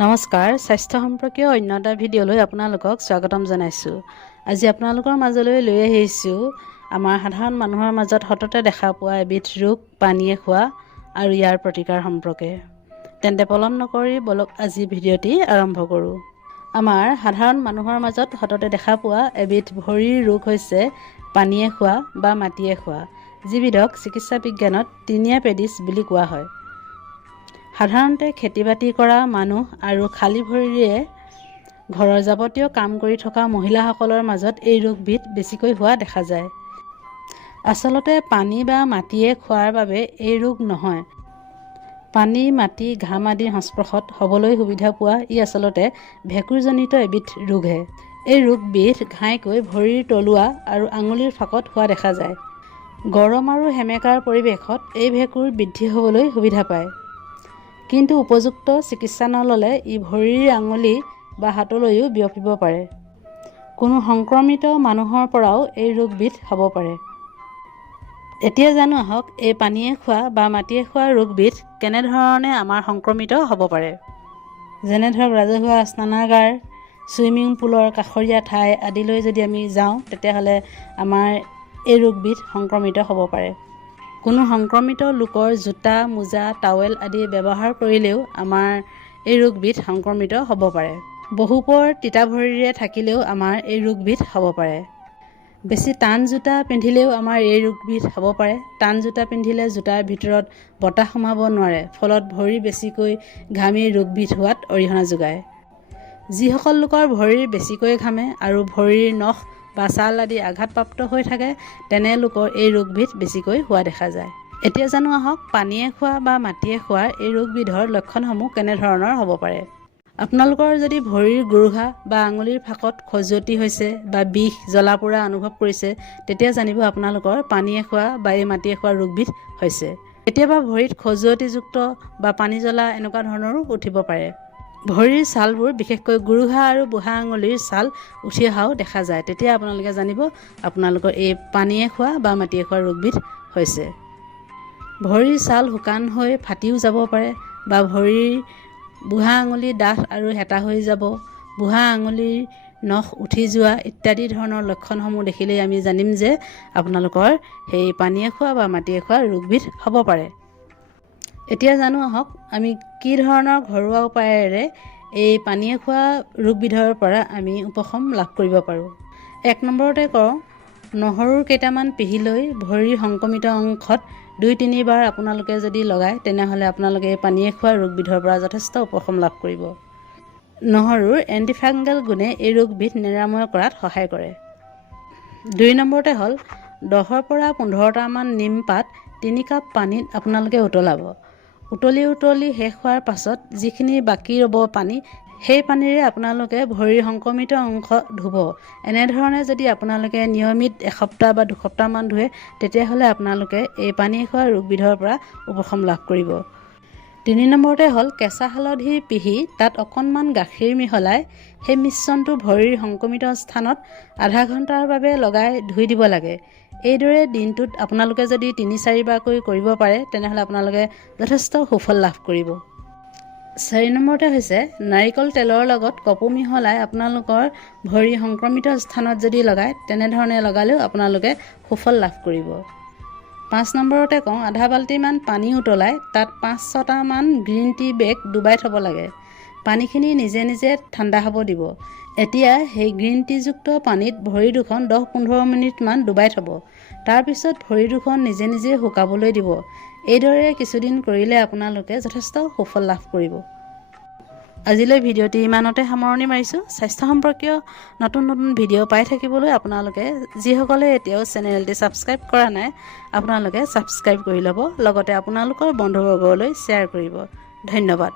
নমস্কাৰ, স্বাস্থ্য সম্পৰ্কীয় অন্য এটা ভিডিঅ'লৈ আপোনালোকক স্বাগতম জনাইছোঁ। আজি আপোনালোকৰ মাজলৈ লৈ আহিছোঁ আমাৰ সাধাৰণ মানুহৰ মাজত সততে দেখা পোৱা এবিধ ৰোগ পানীয়ে খোৱা আৰু ইয়াৰ প্ৰতিকাৰ সম্পৰ্কে। তেন্তে পলম নকৰি বলক আজি ভিডিঅ'টি আৰম্ভ কৰোঁ। আমাৰ সাধাৰণ মানুহৰ মাজত সততে দেখা পোৱা এবিধ ভৰিৰ ৰোগ হৈছে পানীয়ে খোৱা বা মাটিয়ে খোৱা, যিবিধক চিকিৎসা বিজ্ঞানত টিনিয়া পেডিছ বুলি কোৱা হয়। সাধাৰণতে খেতি বাতি কৰা মানুহ আৰু খালী ভৰিৰে ঘৰৰ যাৱতীয় কাম কৰি থকা মহিলাসকলৰ মাজত এই ৰোগবিধ বেছিকৈ হোৱা দেখা যায়। আচলতে পানী বা মাটিয়ে খোৱাৰ বাবে এই ৰোগ নহয়। পানী, মাটি, ঘাম আদিৰ সংস্পৰ্শত হ'বলৈ সুবিধা পোৱা ই আচলতে ভেঁকুৰজনিত এবিধ ৰোগহে। এই ৰোগবিধ ঘাইকৈ ভৰিৰ তলুৱা আৰু আঙুলিৰ ফাকত হোৱা দেখা যায়। গৰম আৰু সেমেকাৰ পৰিৱেশত এই ভেঁকুৰ বৃদ্ধি হ'বলৈ সুবিধা পায়। কিন্তু উপযুক্ত চিকিৎসা নল'লে ই ভৰিৰ আঙুলি বা হাতলৈও বিয়পিব পাৰে। কোনো সংক্ৰমিত মানুহৰ পৰাও এই ৰোগবিধ হ'ব পাৰে। এতিয়া জানো আহক এই পানীয়ে খোৱা বা মাটিয়ে খোৱা ৰোগবিধ কেনেধৰণে আমাৰ সংক্ৰমিত হ'ব পাৰে। যেনে ধৰক ৰাজহুৱা স্নানাগাৰ, ছুইমিং পুলৰ কাষৰীয়া ঠাই আদিলৈ যদি আমি যাওঁ, তেতিয়াহ'লে আমাৰ এই ৰোগবিধ সংক্ৰমিত হ'ব পাৰে। কোনো সংক্ৰমিত লোকৰ জোতা, মোজা, টাৱেল আদি ব্যৱহাৰ কৰিলেও আমাৰ এই ৰোগবিধ সংক্ৰমিত হ'ব পাৰে। বহুপৰ তিতা ভৰিৰে থাকিলেও আমাৰ এই ৰোগবিধ হ'ব পাৰে। বেছি টান জোতা পিন্ধিলেও আমাৰ এই ৰোগবিধ হ'ব পাৰে। টান জোতা পিন্ধিলে জোতাৰ ভিতৰত বতাহ সোমাব নোৱাৰে, ফলত ভৰি বেছিকৈ ঘামি ৰোগবিধ হোৱাত অৰিহণা যোগায়। যিসকল লোকৰ ভৰিৰ বেছিকৈ ঘামে আৰু ভৰিৰ নখ বা ছাল আদি আঘাতপ্ৰাপ্ত হৈ থাকে, তেনে লোকৰ এই ৰোগবিধ বেছিকৈ হোৱা দেখা যায়। এতিয়া জানো আহক পানীয়ে খোৱা বা মাটিয়ে খোৱাৰ এই ৰোগবিধৰ লক্ষণসমূহ কেনেধৰণৰ হ'ব পাৰে। আপোনালোকৰ যদি ভৰিৰ গোৰোহা বা আঙুলিৰ ফাকত খজুৱতি হৈছে বা বিষ, জ্বলা পোৰা অনুভৱ কৰিছে, তেতিয়া জানিব আপোনালোকৰ পানীয়ে খোৱা বা এই মাটিয়ে খোৱা ৰোগবিধ হৈছে। কেতিয়াবা ভৰিত খজুৱতিযুক্ত বা পানী জ্বলা এনেকুৱা ধৰণৰো উঠিব পাৰে। ভৰিৰ ছালবোৰ বিশেষকৈ গোৰোহা আৰু বুঢ়া আঙুলিৰ ছাল উঠি অহাও দেখা যায়। তেতিয়া আপোনালোকে জানিব আপোনালোকৰ এই পানীয়ে খোৱা বা মাটিয়ে খোৱা ৰোগবিধ হৈছে। ভৰিৰ ছাল শুকান হৈ ফাটিও যাব পাৰে বা ভৰিৰ বুঢ়া আঙুলি ডাঠ আৰু হেতা হৈ যাব, বুঢ়া আঙুলিৰ নখ উঠি যোৱা ইত্যাদি ধৰণৰ লক্ষণসমূহ দেখিলেই আমি জানিম যে আপোনালোকৰ সেই পানীয়ে খোৱা বা মাটিয়ে খোৱা ৰোগবিধ হ'ব পাৰে। এতিয়া জানো আহক আমি কি ধৰণৰ ঘৰুৱা উপায়েৰে এই পানীয়ে খোৱা ৰোগবিধৰ পৰা আমি উপশম লাভ কৰিব পাৰোঁ। 1 নম্বৰতে কওঁ, নহৰু কেইটামান পিহি লৈ ভৰিৰ সংক্ৰমিত অংশত 2-3 বাৰ আপোনালোকে যদি লগায়, তেনেহ'লে আপোনালোকে এই পানীয়ে খোৱা ৰোগবিধৰ পৰা যথেষ্ট উপশম লাভ কৰিব। নহৰুৰ এণ্টিফাংগেল গুণে এই ৰোগবিধ নিৰাময় কৰাত সহায় কৰে। 2 নম্বৰতে হ'ল 10ৰ পৰা 15টামান নিম পাত 3 কাপ পানীত আপোনালোকে উতলাব। উতলি শেষ হোৱাৰ পাছত যিখিনি বাকী ৰ'ব পানী, সেই পানীৰে আপোনালোকে ভৰিৰ সংক্ৰমিত অংশ ধুব। এনেধৰণে যদি আপোনালোকে নিয়মিত 1 সপ্তাহ বা 2 সপ্তাহমান ধুৱে, তেতিয়াহ'লে আপোনালোকে এই পানীয়ে খোৱা ৰোগবিধৰ পৰা উপশম লাভ কৰিব। 3 নম্বৰতে হ'ল কেঁচা হালধি পিহি তাত অকণমান গাখীৰ মিহলাই সেই মিশ্ৰণটো ভৰিৰ সংক্ৰমিত স্থানত আধা ঘণ্টাৰ বাবে লগাই ধুই দিব লাগে। এইদৰে দিনটোত আপোনালোকে যদি 3-4 বাৰকৈ কৰিব পাৰে, তেনেহ'লে আপোনালোকে যথেষ্ট সুফল লাভ কৰিব। 4 নম্বৰতে হৈছে নাৰিকল তেলৰ লগত কপৌ মিহলাই আপোনালোকৰ ভৰিৰ সংক্ৰমিত স্থানত যদি লগায়, তেনেধৰণে লগালেও আপোনালোকে সুফল লাভ কৰিব। 5 নম্বৰতে কওঁ, আধা বাল্টিমান পানী উতলাই তাত 5-6টামান গ্ৰীণ টি বেগ ডুবাই থ'ব লাগে। পানীখিনি নিজে নিজে ঠাণ্ডা হ'ব দিব। এতিয়া সেই গ্ৰীণ টিযুক্ত পানীত ভৰি দুখন 10-15 মিনিটমান ডুবাই থ'ব। তাৰপিছত ভৰি দুখন নিজে নিজে শুকাবলৈ দিব। এইদৰে কিছুদিন কৰিলে আপোনালোকে যথেষ্ট সুফল লাভ কৰিব। আজিলৈ ভিডিঅ'টি ইমানতে সামৰণি মাৰিছোঁ। স্বাস্থ্য সম্পৰ্কীয় নতুন নতুন ভিডিঅ' পাই থাকিবলৈ আপোনালোকে যিসকলে এতিয়াও চেনেলটি ছাবস্ক্ৰাইব কৰা নাই, আপোনালোকে ছাবস্ক্ৰাইব কৰি ল'ব, লগতে আপোনালোকৰ বন্ধুবৰ্গলৈ শ্বেয়াৰ কৰিব। ধন্যবাদ।